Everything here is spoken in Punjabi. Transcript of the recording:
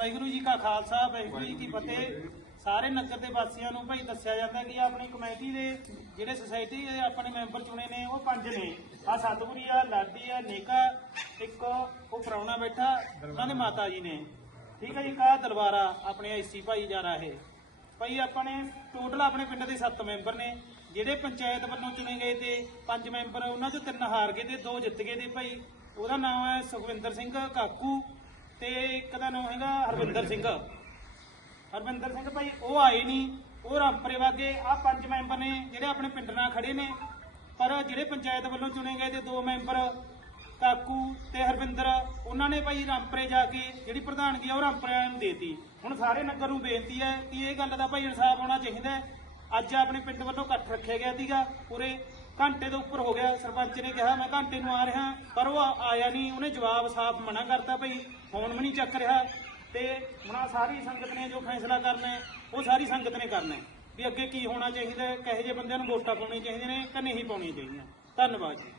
ਵਾਹਿਗੁਰੂ ਜੀ ਕਾ ਖਾਲਸਾ ਵਾਹਿਗੁਰੂ ਜੀ ਕੀ ਫਤਿਹ। ਸਾਰੇ ਨਗਰ ਦੇ ਵਾਸੀਆਂ ਨੂੰ ਭਾਈ ਦੱਸਿਆ ਜਾਂਦਾ ਕਿ ਆਪਣੀ ਕਮੇਟੀ ਦੇ ਜਿਹੜੇ ਸੁਸਾਇਟੀ ਦੇ ਆਪਣੇ ਮੈਂਬਰ ਚੁਣੇ ਨੇ ਉਹ ਪੰਜ ਨੇ। ਆ ਸਤਿਗੁਰੀ ਆ ਲਾਡੀ ਆ ਨੇਕਾ ਇੱਕ ਉਹ ਪ੍ਰਾਹੁਣਾ ਬੈਠਾ ਉਹਨਾਂ ਦੇ ਮਾਤਾ ਜੀ ਨੇ। ਠੀਕ ਹੈ ਜੀ ਕਾ ਦਲਵਾਰਾ ਆਪਣੇ ਐਸੀ ਭਾਈ ਜਾ ਰਹੇ ਭਾਈ ਆਪਣੇ ਟੋਟਲ ਆਪਣੇ ਪਿੰਡ ਦੇ 7 ਮੈਂਬਰ ਨੇ ਜਿਹੜੇ ਪੰਚਾਇਤ ਵੱਲੋਂ ਚੁਣੇ ਗਏ ਤੇ ਪੰਜ ਮੈਂਬਰ ਉਹਨਾਂ ਚੋਂ ਤਿੰਨ ਹਾਰ ਗਏ ਤੇ ਦੋ ਜਿੱਤ ਗਏ ਤੇ ਭਾਈ। ਉਹਦਾ ਨਾਮ ਹੈ ਸੁਖਵਿੰਦਰ ਸਿੰਘ ਕਾਕੂ। ਤੇ ਇੱਕ ਦਾ ਨਾਮ ਹੈਗਾ ਹਰਵਿੰਦਰ ਸਿੰਘ। ਹਰਵਿੰਦਰ ਸਿੰਘ ਭਾਈ ਉਹ ਆਏ ਨਹੀਂ ਉਹ ਰਾਮਪਰੇ ਵਾਗੇ ਆ ਪੰਜ ਮੈਂਬਰ ਨੇ ਜਿਹੜੇ ਆਪਣੇ ਪਿੰਡ ਨਾਲ ਖੜੇ ਨੇ। ਪਰ ਜਿਹੜੇ ਪੰਚਾਇਤ ਵੱਲੋਂ ਚੁਣੇ ਗਏ ਤੇ ਦੋ ਮੈਂਬਰ ਕਾਕੂ ਤੇ ਹਰਵਿੰਦਰ ਉਹਨਾਂ ਨੇ ਭਾਈ ਰਾਮਪਰੇ ਜਾ ਕੇ ਜਿਹੜੀ ਪ੍ਰਧਾਨਗੀ ਉਹ ਰਾਮਪਰੇ ਵਾਲਿਆਂ ਨੂੰ ਦੇਤੀ। ਹੁਣ ਸਾਰੇ ਨਗਰ ਨੂੰ ਬੇਨਤੀ ਹੈ ਕਿ ਇਹ ਗੱਲ ਦਾ ਭਾਈ ਇਨਸਾਫ ਹੋਣਾ ਚਾਹੀਦਾ ਅੱਜ ਆਪਣੇ ਪਿੰਡ ਵੱਲੋਂ ਇਕੱਠ ਰੱਖਿਆ ਗਿਆ ਸੀਗਾ ਪੂਰੇ। ਘੰਟੇ ਤੋਂ ਉੱਪਰ ਹੋ ਗਿਆ, ਸਰਪੰਚ ਨੇ ਕਿਹਾ, ਮੈਂ ਘੰਟੇ ਨੂੰ ਆ ਰਿਹਾ, ਪਰ ਉਹ ਆਇਆ ਨਹੀਂ, ਉਹਨੇ ਜਵਾਬ ਸਾਫ਼ ਮਨਾ ਕਰਤਾ ਭਈ, ਫੋਨ ਵੀ ਨਹੀਂ ਚੱਕ ਰਿਹਾ। ਤੇ ਹੁਣ ਆਹ ਸਾਰੀ ਸੰਗਤ ਨੇ ਜੋ ਫੈਸਲਾ ਕਰਨਾ ਹੈ, ਉਹ ਸਾਰੀ ਸੰਗਤ ਨੇ ਕਰਨਾ ਹੈ ਵੀ ਅੱਗੇ ਕੀ ਹੋਣਾ ਚਾਹੀਦਾ ਹੈ, ਕਿਹੋ ਜਿਹੇ ਬੰਦਿਆਂ ਨੂੰ ਵੋਟਾਂ ਪਾਉਣੀਆਂ ਚਾਹੀਦੀਆਂ ਨੇ ਕਿ ਨਹੀਂ ਪਾਉਣੀਆਂ ਚਾਹੀਦੀਆਂ। ਧੰਨਵਾਦ ਜੀ।